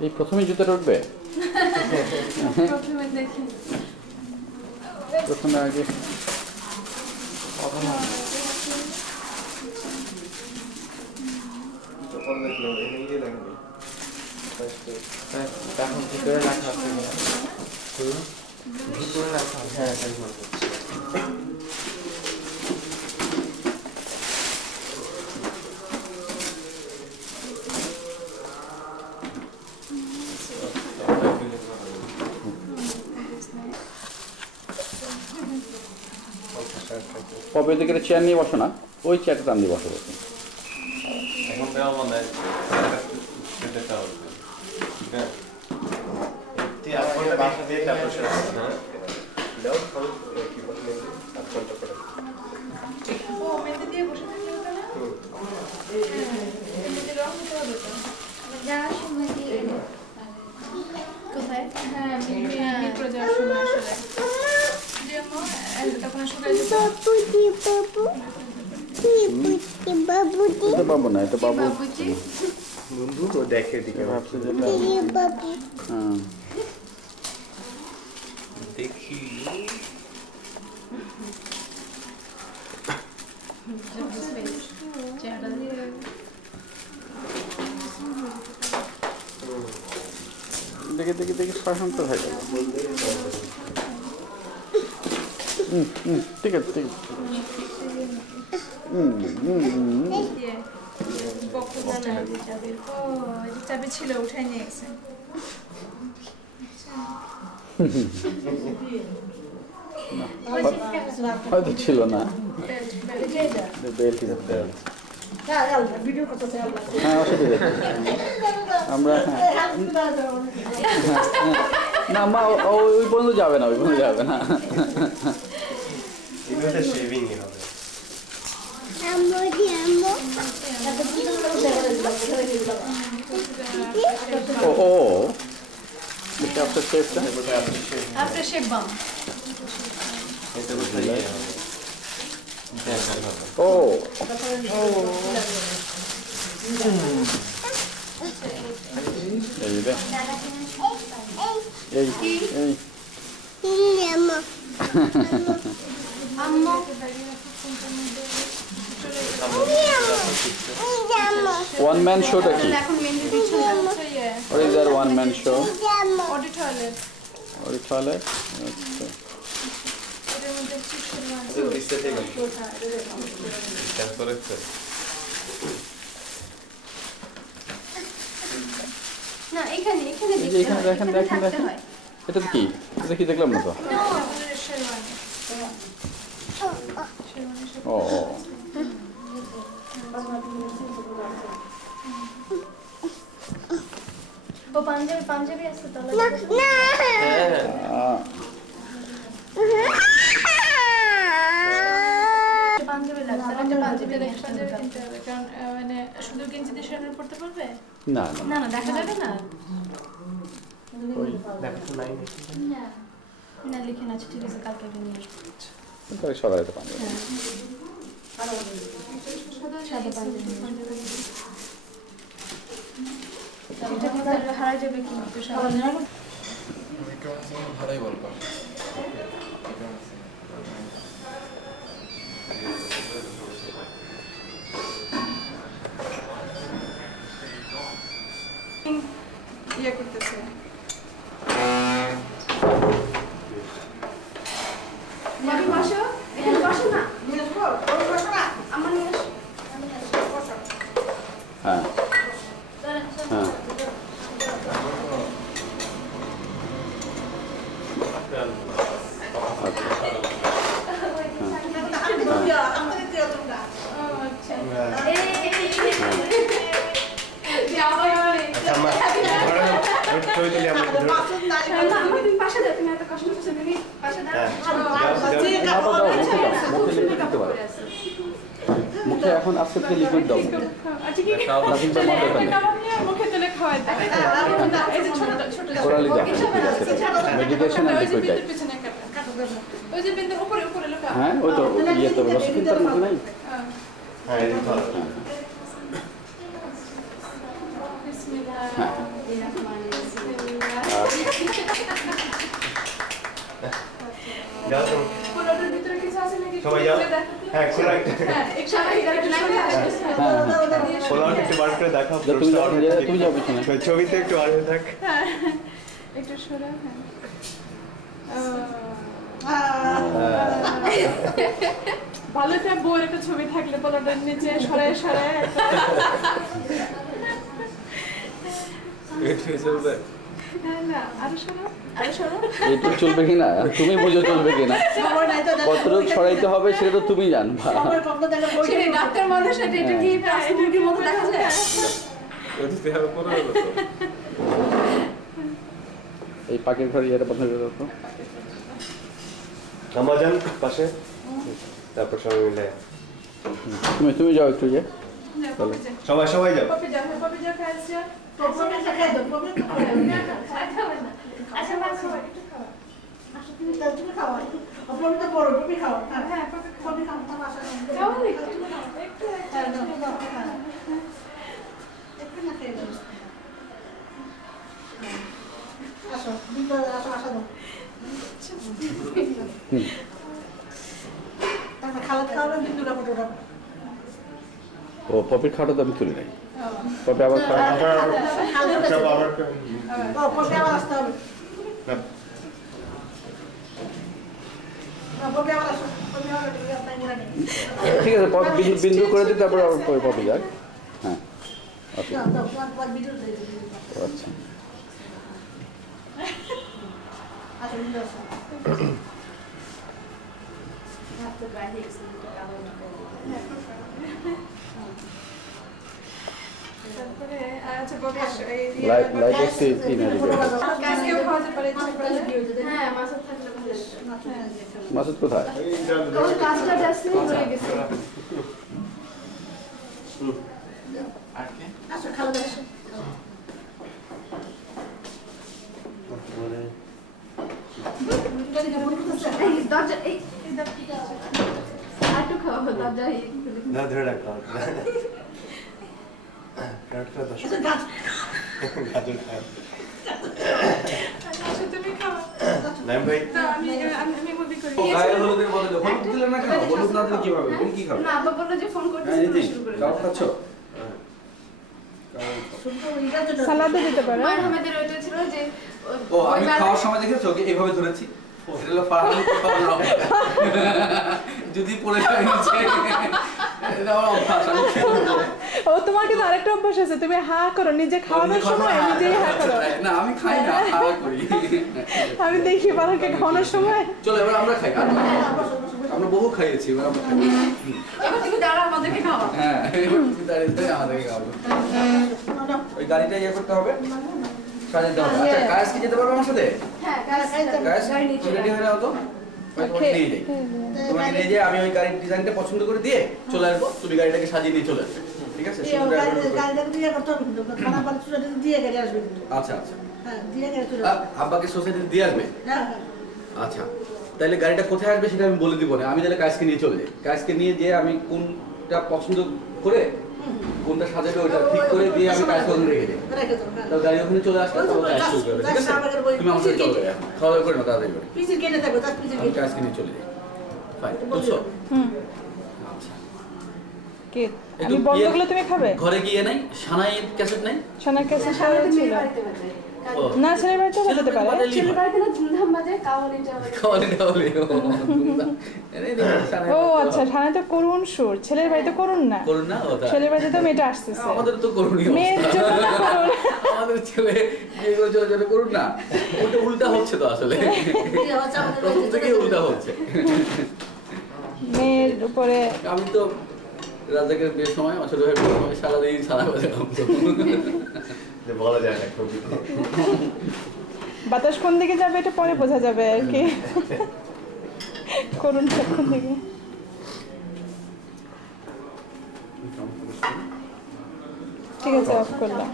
এই প্রথমে জুতোটা উঠবে প্রথমে আগে এখন ভিতরে রাখা আছে ভিতরে রাখা হ্যাঁ তাই মনে হচ্ছে কবে দিকে চেয়ার নিয়ে বসো না ওই চেয়ারটা টান দিয়ে বসো এখন দেওয়া মনে হয় সেটা হবে ঠিক আছে বাসা দিয়ে তারপর সেটা দাও কি বলে আচ্ছা করে ও মেতে দিয়ে বসে থাকি ওটা না মেতে রং দিতে হবে তো যাওয়ার সময় দিয়ে কোথায় হ্যাঁ মিত্র যাওয়ার সময় আসলে তখন আসলে এটা বাবু না এটা বাবু বাবুজি বন্ধু তো দেখে দিকে ভাবছে যেটা হ্যাঁ দেখি দেখে দেখে দেখে শান্ত হয়ে গেল ঠিক আছে ঠিক আছে চাবি ছিল উঠাই নিয়ে গেছে হয়তো ছিল না বেল্ট হ্যাঁ অসুবিধা আমরা না মা ওই পর্যন্ত যাবে না ওই পর্যন্ত যাবে না এগুলোতে শেভিং হবে ও ও এটা আপনার শেফটা আফটার শেভ বাম এটা কোথায় ও এই রে এই এই আম্মু one man show টা কি এখন মেহেন্দি দিচ্ছি or is there one man show Audi toilet or toilet আচ্ছা এর মধ্যে চিপসের মাছ দিতে থেকে তারপরে না এখানে এখানে এই যে এখানে দেখেন দেখেন দেখেন এটা কি এটা কি দেখলাম না তো ও ও পাঞ্জাবি পাঞ্জাবি আছে তাহলে পাঞ্জাবি লাগবে পাঞ্জাবি কিনতে হবে কারণ মানে শুধু গেঞ্জি দিয়ে শাড়ি পরতে পারবে না না না না দেখা যাবে না ওই দেখো তো নাই না না লিখে না ঠিক আছে কালকে নিয়ে আসবো তাহলে সরাই তো পানি সাদা পাঞ্জাবি এটা হারা যাবে কি একটু সাদা ভালোই বলবো ইয়ে করতেছে বাবু বসো এখানে বসো না নিয়ে আসবো বসো না আমার নিয়ে আসো হ্যাঁ হ্যাঁ মুখে এখন আজকে থেকে লিকুইড দাও মেডিটেশন আর লিকুইড দাও হ্যাঁ ওই তো ইয়ে তো রসিকিন তার মুখে নাই হ্যাঁ যাও তো। পোলাওটার ভিতরে কিছু আছে নাকি? সবাই যাও। খুলে দেখো তো। হ্যাঁ, খোলা একটা। হ্যাঁ, একটু সবাই একটু সরে আসো। ওটা দিয়ে সরে পোলাওটা একটু বার করে দেখাও। যা, তুমি যাও, তুমি যাও পিছনে। ছবিতে একটু আর হয়ে থাক। হ্যাঁ, একটু সরে, হ্যাঁ। ভালো একটা বউয়ের একটা ছবি থাকলে পোলাওটার নিচে সরায় সরায় একটা না, আরো সরো, আরো সরো। এইটুকু চলবে কিনা তুমি বুঝো চলবে কিনা, কতটুকু ছড়াইতে হবে সেটা তো তুমি জানবা। সেটাই, ডাক্তার মানুষ এটা কি প্রাথমিকের মতো দেখা যায়? এই পাখির ঘরে এটা বন্ধ করে দাও তো। আমাজন পাশে, তারপর সবাই মিলে তুমি যাও একটু যে। সবাই সবাই যাও। পপি যাও, পপি যাও, খাইছো? আচ্ছা মা খাও একটু খাও হ্যাঁ, পপি খাও। খাও না একটু, একটু, ও পপির খাওয়াটা তো আমি তুলি নাই, পপি আবার খাওয়া। ঠিক আছে, পপ বিন্দু বিন্দু করে দিই, তারপর আবার পপি যাক। হ্যাঁ ওকে, আচ্ছা। তারপরে আচ্ছা পপি আসো, এই লাইট একটু ইনে দিবে। কাজকেও খাওয়াতে পারে, ইচ্ছে করলে। হ্যাঁ মাসুদ থাকলে ভালো লাগবে। মাসুদ কোথায়? কারণ কাজটা যাচ্ছে হয়ে গেছে। এই দরজা এই আরেকটু খাও, দরজা এই খুলে। না ধরে রাখো। গাজর খায়। আচ্ছা তুমি খাও। নাইম ভাই না, আমি মুভি করি। গায়ে হলুদের বদলে হলুদ দিলে না কেন? হলুদ না দিলে কিভাবে? তুমি কি খাবে? না আব্বা বললো যে ফোন করতে হ্যাঁ, এই শুরু করে কাউ খাচ্ছ? সালাদও দিতে পারো। আমার আমাদের ওইটা ছিল যে ও আমি খাওয়ার সময় দেখেছো ওকে এইভাবে ধরেছি। এটা হলো ফারহান খাওয়ার রং। যদি পড়ে যায় নিচে এটা আমার অভ্যাস, আমি খেয়ে নেবো। ও তোমার কিন্তু আরেকটা অভ্যাস আছে, তুমি হা করো নিজে খাওয়ানোর সময় নিজেই হা করো। না আমি খাই না, হা করি। আমি দেখি বালকে খাওয়ানোর সময়। চলো এবার আমরা খাই। আমরা বহু খাইয়েছি, এবার আমরা খাই। এবার তুমি দাঁড়া আমাদেরকে খাওয়া। হ্যাঁ এবার তুমি দাঁড়িয়ে দাঁড়িয়ে আমাদেরকে খাওয়াবো। ওই গাড়িটা ইয়ে করতে হবে, সাজাতে হবে। আচ্ছা কাজ কি যেতে পারবে আমার সাথে? হ্যাঁ গাছ গাইস গাড়ি নিচে রেডি হয়ে নাও তো। আমি তোমাকে নিয়ে যাই। তোমাকে নিয়ে যাই, আমি ওই গাড়ির ডিজাইনটা পছন্দ করে দিয়ে চলে আসবো, তুমি গাড়িটাকে সাজিয়ে নিয়ে চলে আসবে। ঠিক আছে? আচ্ছা আচ্ছা। আব্বাকে সোসাইটিতে দিয়ে আসবে? আচ্ছা তাহলে গাড়িটা কোথায় আসবে সেটা আমি বলে দিব না, আমি তাহলে কাজকে নিয়ে চলে যাই। কাজকে নিয়ে যেয়ে আমি কোনটা পছন্দ করে কোনটা সাজাবে ওটা ঠিক করে দিয়ে আমি কাজ করে রেখে দিই। তো গাড়ি ওখানে চলে আসলে তখন কাজ শুরু করবে। ঠিক আছে? তুমি আমার সাথে চলো এখন। খাওয়া দাওয়া করে না তাড়াতাড়ি করে। আমি কাজকে নিয়ে চলে যাই। ফাইন, বুঝছো? আচ্ছা। কি একটু আমি বন্ধগুলো তুমি খাবে? ঘরে গিয়ে নাই সানাইয়ের ক্যাসেট নাই? সোনার কাছে সারা ছিল ও, না, ছেলের বাড়িতে হতে পারে। ছেলে বাড়িতে না ধুমধাম বাজে কাওয়ালিটা বাজে। খাওয়ালে টাওয়ালে, ও, ধুমধাম। এই দেখো, সানাই ও করতে আচ্ছা, হবে। সানা তো করুণ সুর, ছেলের বাড়িতে করুণ না। করুন না ও তাই। ছেলের বাড়িতে তো মেয়েটা আসতেছে, আমাদের তো করুণই মেয়ের অবস্থা। জন্য তো করুণ। আমাদের ছেলে বিয়ে করে চলে যাবে, করুন না। ওটা উল্টা হচ্ছে তো আসলে, প্রথম থেকেই উল্টা হচ্ছে। মেয়ের উপরে আমি তো রাজাকের বিয়ের সময় ছোট ভাইয়ের বিয়ের সময় সারাদিন সারা বাজালাম তো। যে বলা যায় না খুবই। বাতাস কোন দিকে যাবে এটা পরে বোঝা যাবে আর কি, করুণ কোন দিকে। ঠিক আছে, অফ করলাম।